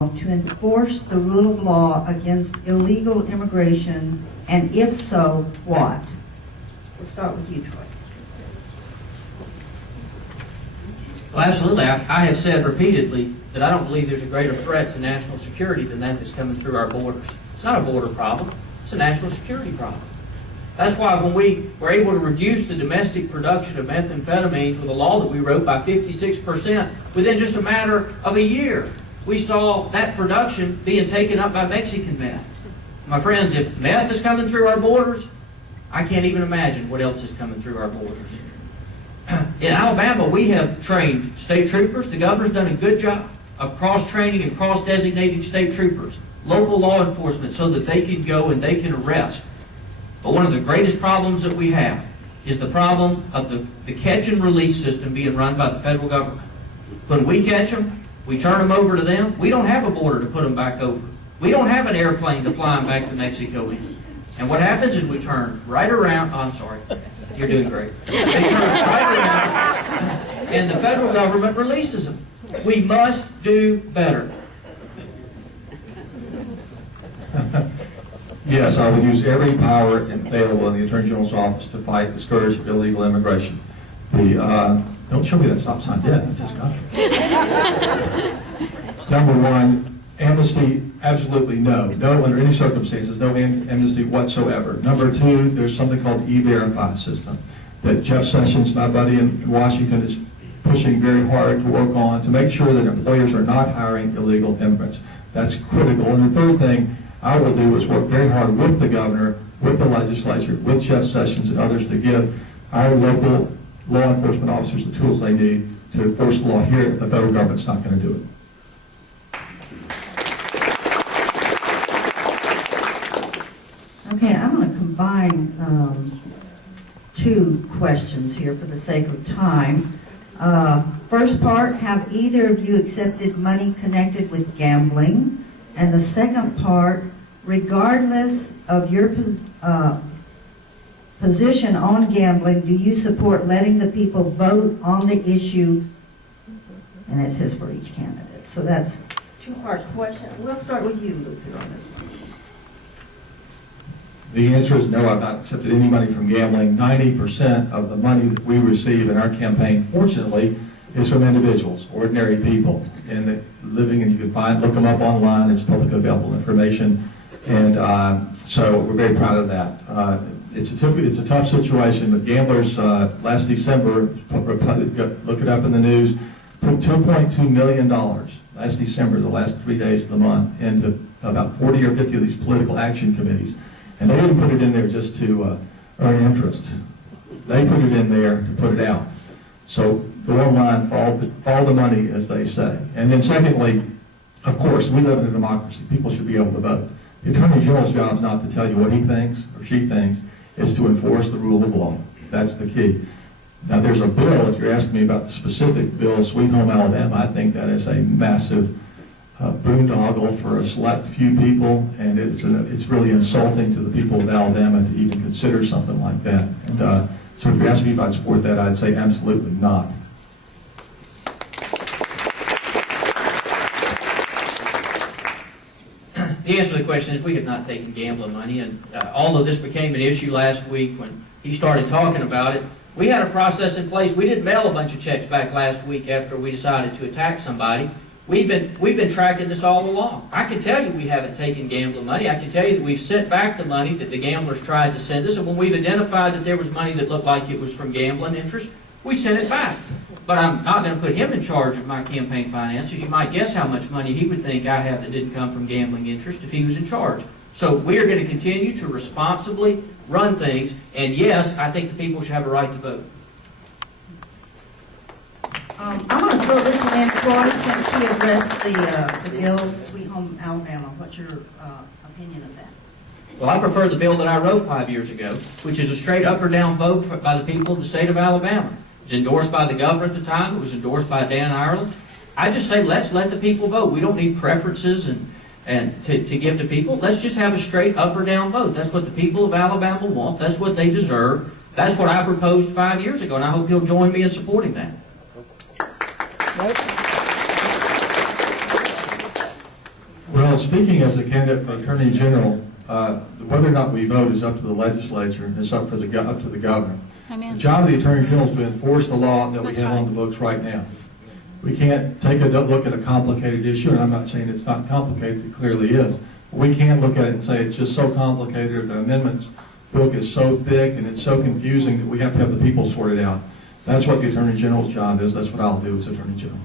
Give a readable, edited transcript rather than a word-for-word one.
to enforce the rule of law against illegal immigration, and if so, what? We'll start with you, Troy. Well, absolutely. I have said repeatedly that I don't believe there's a greater threat to national security than that that's coming through our borders. It's not a border problem. It's a national security problem. That's why when we were able to reduce the domestic production of methamphetamines with a law that we wrote by 56% within just a matter of a year, we saw that production being taken up by Mexican meth. My friends, if meth is coming through our borders, I can't even imagine what else is coming through our borders. In Alabama, we have trained state troopers. The governor's done a good job of cross-training and cross-designating state troopers, local law enforcement, so that they can go and they can arrest. But one of the greatest problems that we have is the problem of the catch and release system being run by the federal government. When we catch them, we turn them over to them. We don't have a border to put them back over. We don't have an airplane to fly them back to Mexico in. And what happens is we turn right around. Oh, I'm sorry. You're doing great. They turn right around, and the federal government releases them. We must do better. Yes, I will use every power available in the Attorney General's office to fight the scourge of illegal immigration. Don't show me that stop sign yet. I just got it. Number one, amnesty, absolutely no. No, under any circumstances, no amnesty whatsoever. Number two, there's something called the E-Verify system that Jeff Sessions, my buddy in Washington, is pushing very hard to work on to make sure that employers are not hiring illegal immigrants. That's critical. And the third thing I will do is work very hard with the governor, with the legislature, with Jeff Sessions and others to give our local law enforcement officers the tools they need to enforce the law here if the federal government's not going to do it. Okay, I'm going to combine two questions here for the sake of time. First part, have either of you accepted money connected with gambling? And the second part, regardless of your position on gambling, do you support letting the people vote on the issue? And it says for each candidate. So that's two-part question. We'll start with you, Luther, on this one. The answer is no, I've not accepted any money from gambling. 90% of the money that we receive in our campaign, fortunately, is from individuals, ordinary people, and living, and you can look them up online. It's publicly available information, and so we're very proud of that. It's a tough situation, but gamblers last December, look it up in the news, put $2.2 million last December, the last 3 days of the month, into about 40 or 50 of these political action committees. And they didn't put it in there just to earn interest. They put it in there to put it out. So go online, follow the money, as they say. And then secondly, of course, we live in a democracy. People should be able to vote. The Attorney General's job is not to tell you what he thinks or she thinks. It's to enforce the rule of law. That's the key. Now, there's a bill, if you're asking me about the specific bill, Sweet Home Alabama, I think that is a massive boondoggle for a select few people, and it's really insulting to the people of Alabama to even consider something like that. And so if you ask me if I'd support that, I'd say absolutely not. The answer to the question is we have not taken gambling money, and although this became an issue last week when he started talking about it, we had a process in place. We didn't mail a bunch of checks back last week after we decided to attack somebody. We've been tracking this all along. I can tell you we haven't taken gambling money. I can tell you that we've sent back the money that the gamblers tried to send us, and when we've identified that there was money that looked like it was from gambling interest, we sent it back. But I'm not going to put him in charge of my campaign finances. You might guess how much money he would think I have that didn't come from gambling interest if he was in charge. So we are going to continue to responsibly run things, and yes, I think the people should have a right to vote. I'm going to throw this one in, Troy, since he addressed the bill, Sweet Home Alabama. What's your opinion of that? Well, I prefer the bill that I wrote 5 years ago, which is a straight up or down vote by the people of the state of Alabama. It was endorsed by the governor at the time. It was endorsed by Dan Ireland. I just say let's let the people vote. We don't need preferences and to give to people. Let's just have a straight up or down vote. That's what the people of Alabama want. That's what they deserve. That's what I proposed 5 years ago, and I hope you'll join me in supporting that. speaking as a candidate for Attorney General, whether or not we vote is up to the legislature and it's up to the governor. Amen. The job of the Attorney General is to enforce the law that we That's have right. on the books right now. We can't take a look at a complicated issue, and I'm not saying it's not complicated, it clearly is. But we can't look at it and say it's just so complicated, or the amendments book is so thick and it's so confusing that we have to have the people sort it out. That's what the Attorney General's job is. That's what I'll do as Attorney General.